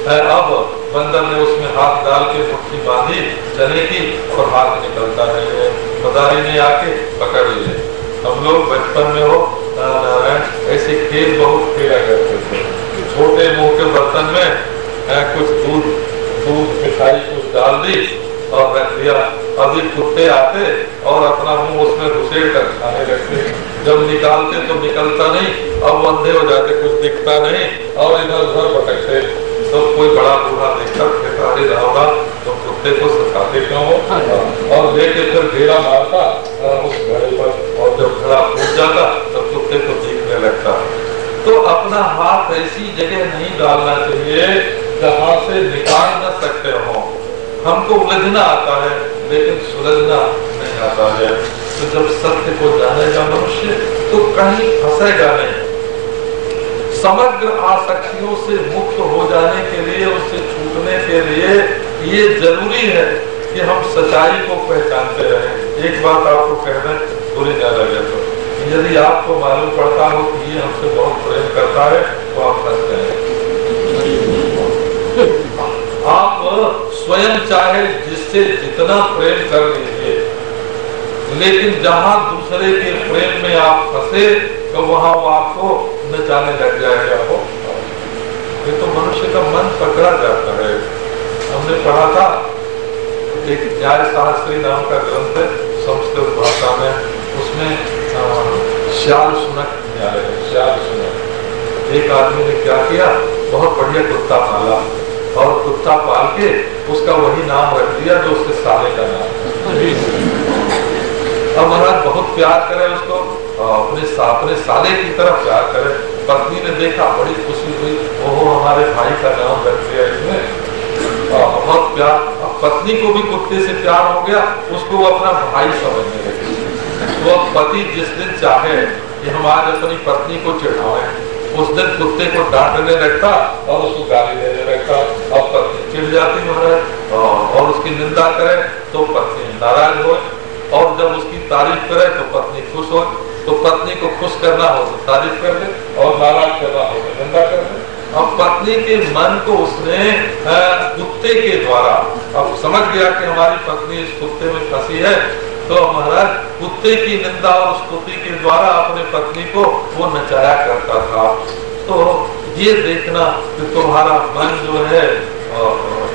अब बंदर ने उसमें हाथ डाल के मुट्ठी बांधी चने की और हाथ निकलता नहीं है। मदारी ने आके पकड़ लिए। हम लोग बचपन में हो नारायण ऐसे खेल बहुत खेला करते थे। छोटे मुंह के बर्तन में कुछ दूध मिठाई कुछ डाल दी और रख दिया। अभी कुत्ते आते और अपना मुंह उसमें घुसेड़ कर खाने लगते। जब निकालते तो निकलता नहीं, अब अंधे हो जाते, कुछ दिखता नहीं और इधर उधर भटकते। तो कोई बड़ा बूढ़ा देखकर कहता अरे रहोगा तो कुत्ते को सताते क्यों हो, और लेके फिर घेरा मारता उस घड़े पर, और जब घड़ा फूट जाता तो कुत्ते को चीखने लगता। तो अपना हाथ ऐसी जगह नहीं डालना चाहिए जहाँ से निकाल न सकते हो। हमको उलझना आता है लेकिन सुलझना नहीं आता है। तो जब सत्य को जानेगा मनुष्य तो कहीं फंसेगा नहीं। समग्र आसक्तियों से मुक्त हो जाने के लिए, उससे छूटने के लिए ये जरूरी है कि हम सच्चाई को पहचानते रहें। एक बात आपको कह दें, बुरी न लगे तो, यदि आपको मालूम पड़ता हो कि ये हमसे बहुत प्रेम करता है तो आप फंस गए। आप स्वयं चाहे जिससे जितना प्रेम कर लीजिए, लेकिन जहाँ दूसरे के प्रेम में आप फंसे तो वहाँ वो आपको न जाने लग जाएगा। हो ये तो मनुष्य का मन पकड़ा जाता है। हमने पढ़ा था एक न्याय शास्त्री नाम का ग्रंथ है संस्कृत भाषा में, उसमें श्याल सुनक न्याय है। श्याल सुनक, एक आदमी ने क्या किया, बहुत बढ़िया कुत्ता पाला और कुत्ता पाल के उसका वही नाम रख दिया जो उसके साले का नाम है। अब महाराज बहुत प्यार करे उसको, अपने साले की तरफ प्यार करे। पत्नी ने देखा, बड़ी खुशी हुई, ओहो हमारे भाई का नाम रख दिया इसने, बहुत प्यार। अब पत्नी को भी कुत्ते से प्यार हो गया, उसको वो अपना भाई समझने लगी। तो अब पति जिस दिन चाहे कि हम आज अपनी पत्नी को चिढ़ाएं, उस दिन कुत्ते को डांटने लगता और उसको गाली देने लगता। अब पत्नी चिढ़ जाती महाराज और उसकी निंदा करे तो पत्नी नाराज हो, और जब उसकी तारीफ करे तो पत्नी खुश हो। तो पत्नी को खुश करना हो तो तारीफ कर दे, और नाराज करना हो तो निंदा कर दे। अब पत्नी के मन को उसने कुत्ते के द्वारा, अब समझ गया कि हमारी पत्नी इस कुत्ते में फंसी है, तो महाराज कुत्ते की निंदा और उस कुत्ते के द्वारा अपने पत्नी को वो नचाया करता था। तो ये देखना कि तुम्हारा मन जो है,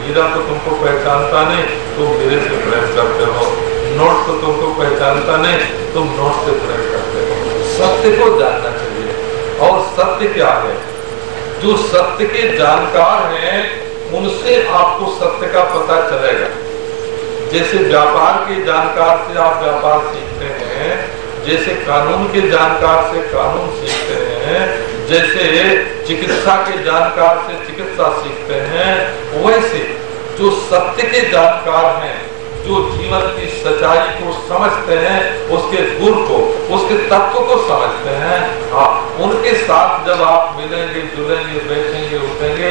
हीरा तो तुमको पहचानता नहीं, तुम हीरे से प्रेम करते हो, नोट तो तुमको पहचानता नहीं, तुम नोट से प्रेम करते हो। सत्य को जानना चाहिए। और सत्य क्या है? जो सत्य के जानकार हैं उनसे आपको सत्य का पता चलेगा। जैसे व्यापार के जानकार से आप व्यापार सीखते हैं, जैसे कानून के जानकार से कानून सीखते हैं, जैसे चिकित्सा के जानकार से चिकित्सा सीखते हैं, वैसे जो सत्य के जानकार हैं, जो जीवन की सच्चाई को समझते हैं, उसके गुण को, उसके तत्व को समझते हैं, हाँ, उनके साथ जब आप मिलेंगे, जुलेंगे, बैठेंगे, उठेंगे,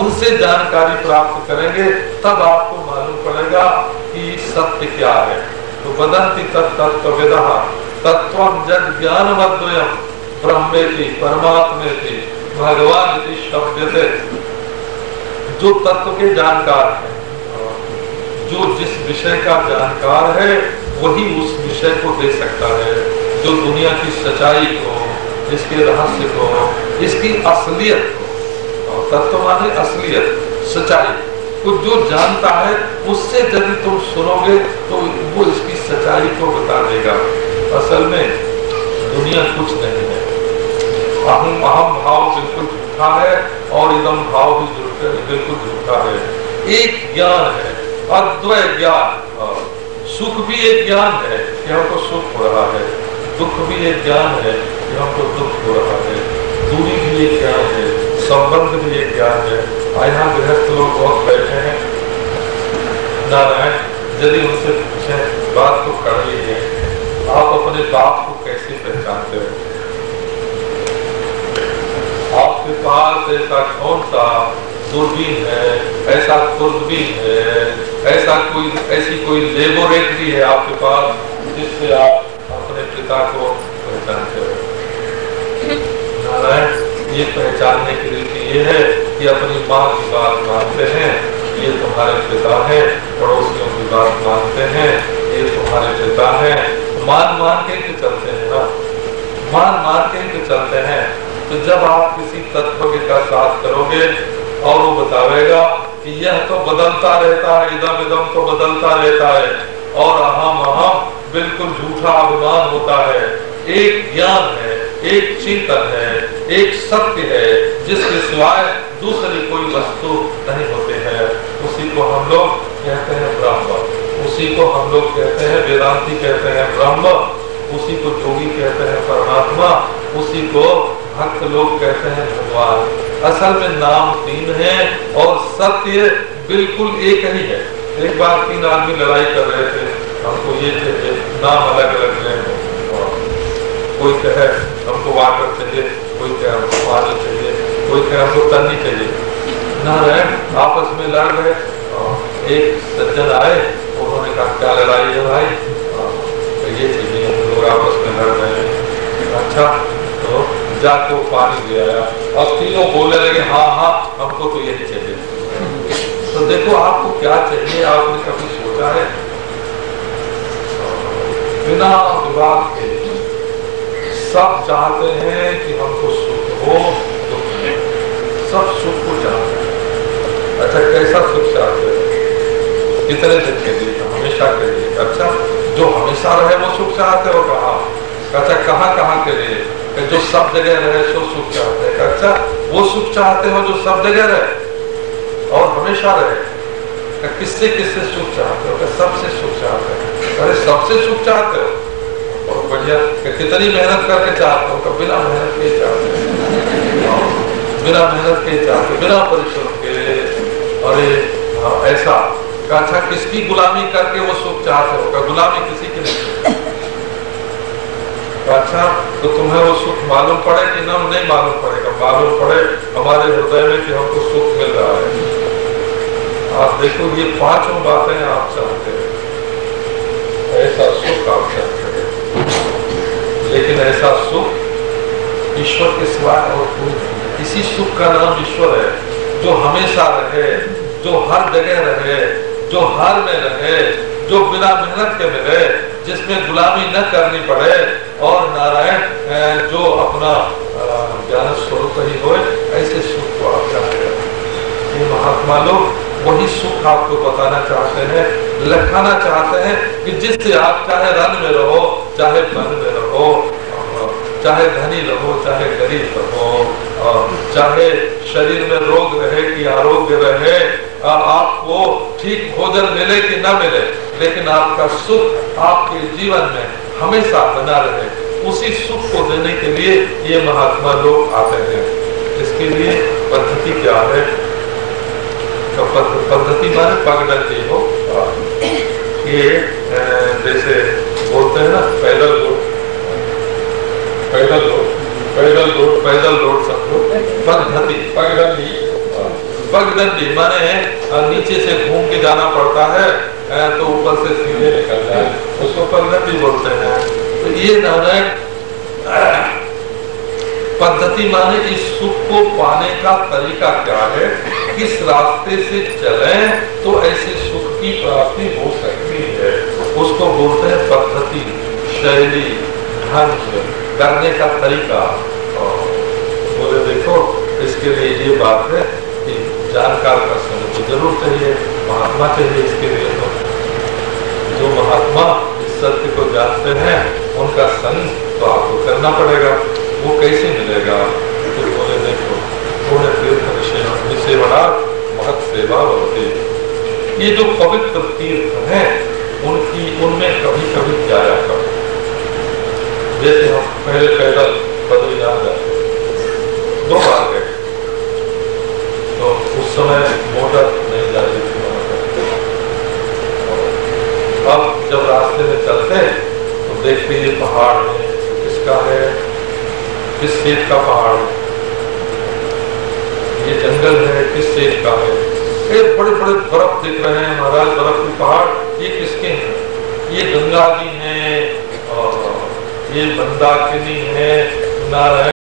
उनसे जानकारी प्राप्त करेंगे, तब आपको मालूम पड़ेगा कि सत्य क्या है। तो वदन्ति तत्तत्त्वविदः तत्त्वं जद ज्ञानमद्वयम् ब्रह्मेति परमात्मेति भगवान इति शब्दते। जो तत्व के जानकार हैं, जो जिस विषय का जानकार है, वही उस विषय को दे सकता है। जो दुनिया की सच्चाई को, इसके रहस्य को, इसकी असलियत को, और तत्व माने असलियत, सच्चाई को जो जानता है, उससे यदि तुम सुनोगे तो वो इसकी सच्चाई को बता देगा। असल में दुनिया कुछ नहीं है। अहम भाव बिल्कुल झूठा है और इदम भाव भी बिल्कुल झूठा है। एक ज्ञान है, अद्वय ज्ञान। सुख भी एक ज्ञान है कि हमको सुख हो रहा है, दुख भी एक ज्ञान है कि हमको दुख हो रहा है, दूरी भी एक ज्ञान है, संबंध भी एक ज्ञान है। यहाँ गृहस्थ लोग बहुत बैठे हैं, नारायण, यदि उनसे पूछे बात तो कड़वी है, आप अपने बाप को कैसे पहचानते हो? आपके पास ऐसा कौन सा दूरबीन है, ऐसा खुर्दबीन है, ऐसी कोई लेबोरेटरी है आपके पास जिससे आप अपने पिता को पहचानते हो? नारायण, ये पहचानने की रीति ये है कि अपनी माँ की बात मानते हैं, ये तुम्हारे पिता हैं, पड़ोसियों की बात मानते हैं, ये तुम्हारे पिता हैं। मान के चलते हैं ना, मान के चलते हैं। तो जब आप किसी तत्व का साथ करोगे और वो बतावेगा कि यह तो बदलता रहता है, इदम तो बदलता रहता है, और अहम बिल्कुल झूठा अभिमान होता है। एक ज्ञान है, एक चिंतन है, एक सत्य है, जिसके सिवाय दूसरी कोई वस्तु हम लोग कहते हैं ब्रह्म, उसी को हम लोग कहते हैं वेदांती कहते हैं ब्रह्म, उसी को योगी कहते हैं परमात्मा, उसी को भक्त लोग कहते हैं भगवान। असल में नाम तीन है और सत्य बिल्कुल एक ही है। एक बार 3 आदमी लड़ाई कर रहे थे, हमको ये चाहिए, नाम अलग अलग है। कोई कहे हमको वाटर चाहिए, कोई कहे हमको पानी चाहिए, कोई कहे हमको तन्नी चाहिए। नारायण आपस में लड़ रहे। एक सज्जन आए, उन्होंने कहा क्या लड़ाई है भाई? तो ये चाहिए, हम लोग आपस में लड़ रहे हैं। अच्छा, तो जाके पानी ले आया। अब तीनों बोलने लगे हाँ हाँ हमको तो यही चाहिए। तो देखो आपको क्या चाहिए, आपने कभी सोचा है? बिना विवाद के सब चाहते हैं कि हमको सुख हो, दुख हो, सब सुख को चाहते हैं। अच्छा, कैसा सुख चाहते हैं? कितने दिन के लिए? हमेशा के लिए। अच्छा, जो हमेशा रहे वो सुख चाहते हो? कहाँ? अच्छा, कहाँ कहाँ के लिए? जो सब जगह रहे सो सुख चाहते हैं। अच्छा, वो सुख चाहते हो जो सब जगह रहे और हमेशा रहे? किससे किससे सुख चाहते हो? सबसे सुख चाहते हैं। अरे सबसे सुख चाहते हो? बहुत बढ़िया। कितनी मेहनत करके चाहते हो? बिना मेहनत के चाहते हैं, बिना मेहनत के चाहते, बिना परिश्रम के। अरे ऐसा। अच्छा, किसकी गुलामी करके वो सुख चाहते हो? गुलामी किसी की नहीं। अच्छा, तो तुम्हें वो सुख मालूम पड़े कि ना? नहीं मालूम पड़ेगा। मालूम पड़े हमारे हृदय में कि हमको सुख मिल रहा है। आप देखो, ये 5 बातें आप चाहते हैं, ऐसा सुख आप चाहते हैं, लेकिन ऐसा सुख ईश्वर के सिवा और कोई नहीं। इसी सुख का नाम ईश्वर है, जो हमेशा रहे, जो हर जगह रहे, जो हर में रहे, जो बिना मेहनत के मिले, जिसमें गुलामी न करनी पड़े, और नारायण जो अपना ज्ञान स्वरूप ही हो, ऐसे सुख को आप चाहते हैं। ये महात्मा लोग वही सुख आपको बताना चाहते हैं, लखाना चाहते हैं कि जिससे आप चाहे रन में रहो, चाहे वन में रहो, चाहे धनी रहो, चाहे गरीब रहो, चाहे शरीर में रोग रहे कि आरोग्य रहे, आपको ठीक भोजन मिले कि न मिले, लेकिन आपका सुख आपके जीवन में हमेशा बना रहे, उसी सुख को देने के लिए ये महात्मा लोग आते हैं। इसके लिए पद्धति क्या है? पद्धति माने पगडंडी हो। ये जैसे बोलते हैं ना, पैदल रोड, पैदल रोड, पैदल रोड, पैदल रोड समझो। पद्धति, पगडंडी, पगडंडी माने नीचे से घूम के जाना पड़ता है तो ऊपर से सीधे निकल जाए, उसको पगडंडी बोलते हैं। तो ये नारायण पद्धति माने इस सुख को पाने का तरीका क्या है, किस रास्ते से चलें तो ऐसे सुख की प्राप्ति हो सकती है, उसको बोलते हैं पद्धति, शैली, ढंग, करने का तरीका। बोले देखो, इसके लिए ये बात है कि जानकार का संग तो जरूर चाहिए, महात्मा चाहिए। इसके लिए तो जो महात्मा इस सत्य को जानते हैं उनका संग तो आपको करना पड़ेगा। वो कैसे मिलेगा? तो बोले देखो, थोड़े तीर्थ सेवना महत सेवा होती। ये जो पवित्र तीर्थ हैं उनमें कभी कभी जाया करो। जैसे हम पहले पैदल बद्रीनाथ जाते, 2 बार गए, तो उस समय मोटर नहीं जाती थी वहां। अब जब रास्ते में चलते तो देखते ये पहाड़ में किसका है, किस सेठ का पहाड़ है, ये जंगल है, किस सेठ का है। ये बड़े बड़े बर्फ दिख रहे हैं महाराज, बर्फ के पहाड़, ये किसके हैं? ये गंगा जी हैं, और ये मंदाकिनी है, नारायण